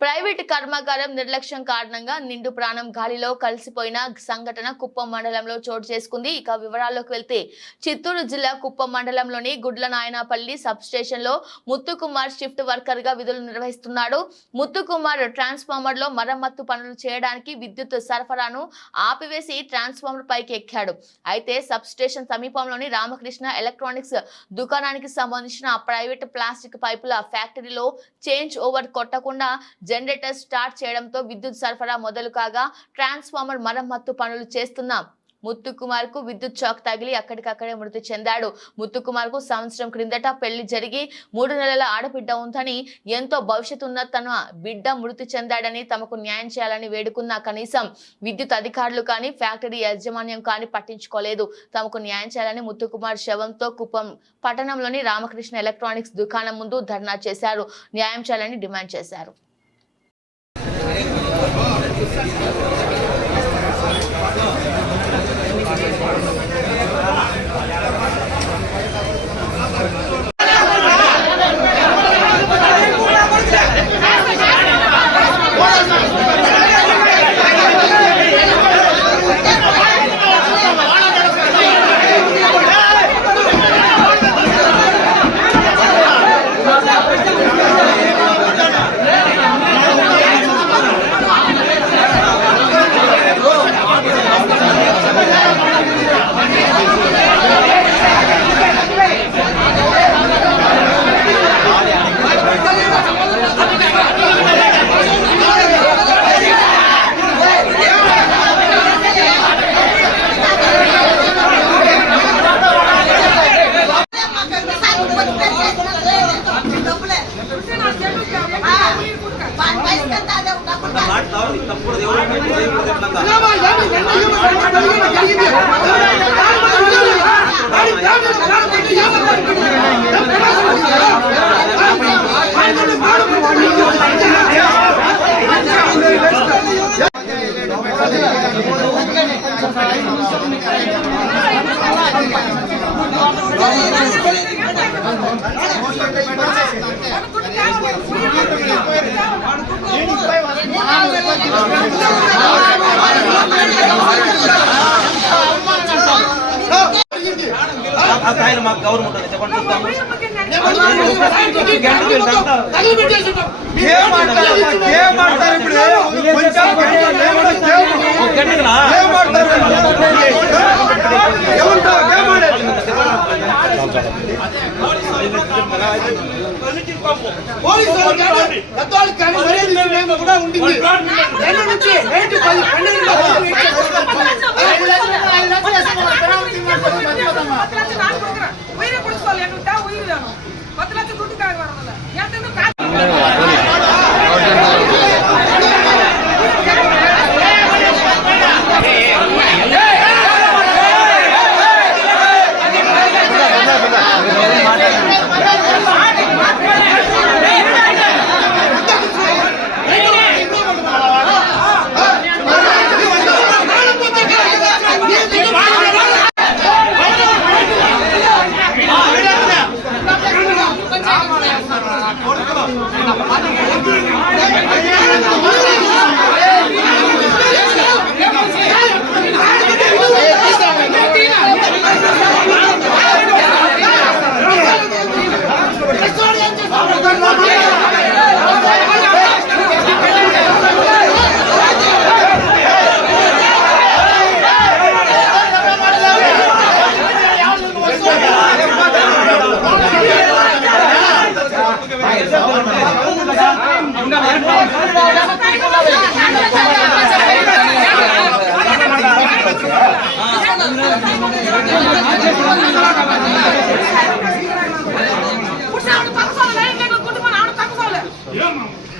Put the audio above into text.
Private కర్మాగారం నిర్లక్ష్యం కారణంగా నిండు ప్రాణం గాలిలో కలిసిపోయిన సంఘటన కుప్పం మండలంలో చోటు చేసుకుంది. ఇక వివరాల్లోకి వెళ్తే చిత్తూరు జిల్లా కుప్పం మండలంలోని గుడ్ల నాయనపల్లి సబ్ స్టేషన్లో ముత్తుకుమార్ షిఫ్ట్ వర్కర్గా విధులు నిర్వహిస్తున్నాడు. ముత్తుకుమార్ ట్రాన్స్ఫార్మర్లో మరమ్మత్తు పనులు చేయడానికి విద్యుత్ సరఫరాను ఆపివేసి ట్రాన్స్ఫార్మర్ పైకి ఎక్కాడు. అయితే సబ్ స్టేషన్ సమీపంలోని రామకృష్ణ ఎలక్ట్రానిక్స్ దుకాణానికి సంబంధించిన ప్రైవేట్ ప్లాస్టిక్ పైపుల ఫ్యాక్టరీలో చేంజ్ ఓవర్ కొట్టకుండా జనరేటర్ స్టార్ట్ చేయడంతో విద్యుత్ సరఫరా మొదలు కాగా ట్రాన్స్ఫార్మర్ మరమ్మత్తు పనులు చేస్తున్న. ముత్తుకుమార్కు విద్యుత్ షాక్ తగిలి అక్కడికక్కడే మృతి చెందాడు. ముత్తుకుమార్కు సంవత్సరం క్రిందట పెళ్ళి జరిగి మూడు నెలల ఆడబిడ్డ ఉందని ఎంతో భవిష్యత్తు ఉన్న తన బిడ్డ మృతి చెందాడని తమకు న్యాయం చేయాలని వేడుకున్న కనీసం విద్యుత్ అధికారులు కానీ ఫ్యాక్టరీ యాజమాన్యం కానీ పట్టించుకోలేదు. తమకు న్యాయం చేయాలని ముత్తుకుమార్ శవంతో కుప్పం పట్టణంలోని రామకృష్ణ ఎలక్ట్రానిక్స్ దుకాణం ముందు ధర్నా చేశారు. న్యాయం చేయాలని డిమాండ్ చేశారు. తప్పుడు దేవుడు ఆ కాయలు మాకు గవర్నమెంట్ ఉంది చెప్పండి చూద్దాము ఏమంటారు ఇప్పుడు కొంచెం ఒక గంటకునా? ఏమంటారు పోలీసు వాళ్ళు కానీ పెద్దవాళ్ళు కానీ మర్యాద ఇచ్చే నియమం కూడా ఉండింది రెండు నుంచి నైట్ పది పన్నెండు புருஷன்